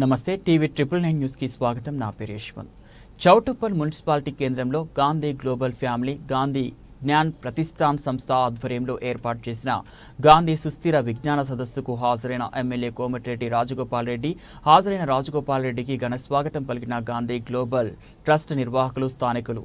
నమస్తే TV triple nine న్యూస్కి స్వాగతం. నా పేరు యశ్వంత్. చౌటుప్పల్ మున్సిపాలిటీ కేంద్రంలో గాంధీ గ్లోబల్ ఫ్యామిలీ గాంధీ జ్ఞాన్ ప్రతిష్టాన్ సంస్థ ఆధ్వర్యంలో ఏర్పాటు చేసిన గాంధీ సుస్థిర విజ్ఞాన సదస్సుకు హాజరైన ఎమ్మెల్యే కోమటిరెడ్డి రాజగోపాల్ రెడ్డి. హాజరైన రాజగోపాల్ రెడ్డికి ఘన స్వాగతం పలికిన గాంధీ గ్లోబల్ ట్రస్ట్ నిర్వాహకులు స్థానికులు.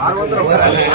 ఆరు వందల యాదగిరి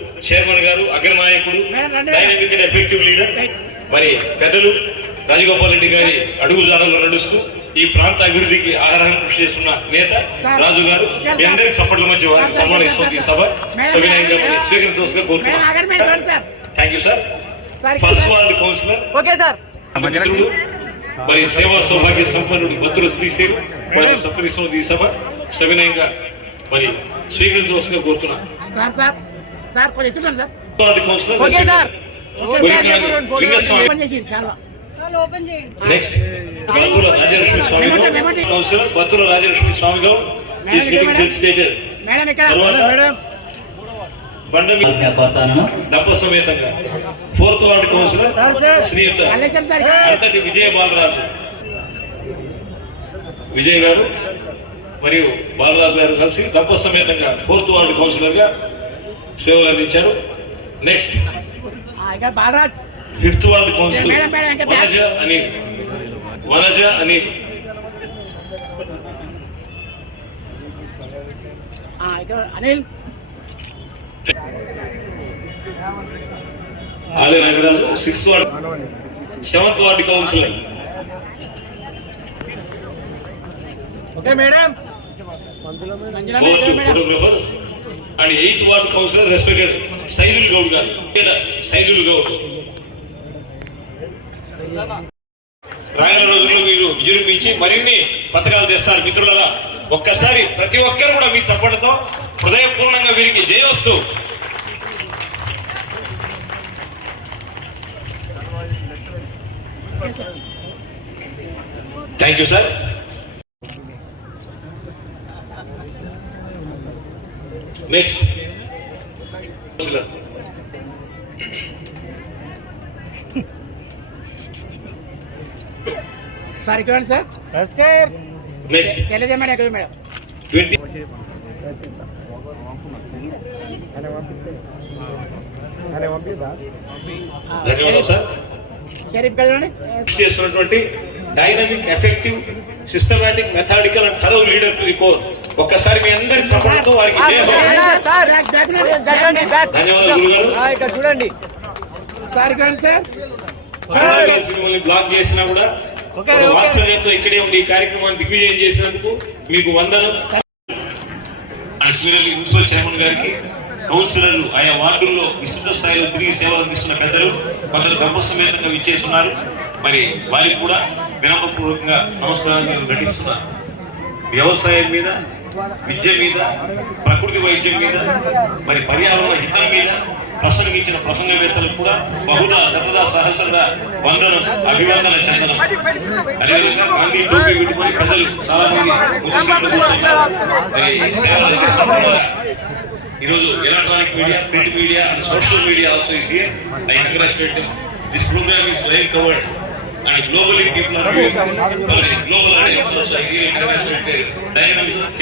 చైర్మన్ గారు అగ్రనాయకుడు డైనమిక్ అండ్ ఎఫెక్టివ్ లీడర్. మరి పెద్దలు రాజగోపాల్ రెడ్డి గారి అడుగుజాడల్లో నడుస్తూ ఈ ప్రాంత అభివృద్ధికి ఆగ్రహం కృషి చేస్తున్న నేత రాజు గారు మీ అందరి చప్పట్ల మధ్య వారికి సన్మానిస్తుంది ఈ సభ సవినయంగా మరి స్వీకరించవలసిగా కోరుతున్నాను. Thank you sir. First ward councillor okay sir. మిత్రుడు మరి సేవా సౌభాగ్య సంపన్నుడు భద్రుల శ్రీశైలు మరియు సత్కరిస్తున్నది ఈ సభ సవినయంగా మరి స్వీకరించవలసిగా కోరుతున్నాను. Sir sir. సార్ కొంచెం చూడండి sir. Okay sir next Battula Rajalakshmi Swamy councillor Battula Rajalakshmi Swamy Goud is getting felicitated తర్వాత బండ దప్ప సమేతంగా ఫోర్త్ వార్డ్ కౌన్సిలర్ శ్రీయుత అంతటి విజయ బాలరాజు విజయ్ గారు మరియు బాలరాజు గారు కలిసి దప్ప సమేతంగా ఫోర్త్ వార్డు కౌన్సిలర్గా సేవలు అందించారు నెక్స్ట్ ఫిఫ్త్ వార్డు ఇంకా వనజ అని. వనజ అని. అనిల్. ఆలయ Nagaraju sixth ward seventh ward councillor okay madam. Photographers and eighth ward councillor respected Saidul Goud గారు. సైదుల్ గౌడ్ రాగల రోజుల్లో మీరు విజృంభించి మరిన్ని పథకాలు తెస్తారు మిత్రులరా. ఒక్కసారి ప్రతి ఒక్కరు కూడా మీ చప్పటితో హృదయపూర్ణంగా వీరికి జయవస్తు thank you sir next sir ఇక్కడ సార్. నెక్స్ట్ శైలజ మేడం ఇక్కడ మేడం. ట్వంటీ ధన్యవాదాలు సార్. షరీఫ్ ఇక్కడ చూడండి. చేస్తున్నటువంటి dynamic effective systematic methodical and thorough leader to the core ఒక్కసారి మీ అందరి చప్పట్లతో వారికి. ధన్యవాదాలు చూడండి. మిమ్మల్ని బ్లాక్ చేసినా కూడా. వాత్సల్యంతో ఇక్కడే ఉండి ఈ కార్యక్రమాన్ని దిగ్విజయం చేసినందుకు మీకు వందనం. సీరియల్ మున్సిపల్ చైర్మన్ గారికి కౌన్సిలర్లు ఆయా వార్డుల్లో విస్తృత స్థాయిలో తిరిగి సేవలు అందిస్తున్న పెద్దలు కొందరు గర్భసమేతంగా విచ్చేస్తున్నారు. మరి వారికి కూడా వినమ్రపూర్వకంగా నమస్కారాలు ఘటిస్తున్నా వ్యవసాయం మీద విద్య మీద ప్రకృతి వైద్యం మీద మరి పర్యావరణ హితం మీద ప్రసంగించిన ప్రసంగవేత్తలకు కూడా బహుదా సరదా సహసరదా వందనం అభివందన చందనం. అదేవిధంగా గాంధీ టోపీ పెట్టుకుని పెద్దలు చాలా మంది ఈరోజు electronic media print media and social media also is here. I congratulate this programme is live covered really congratulate their dynamism,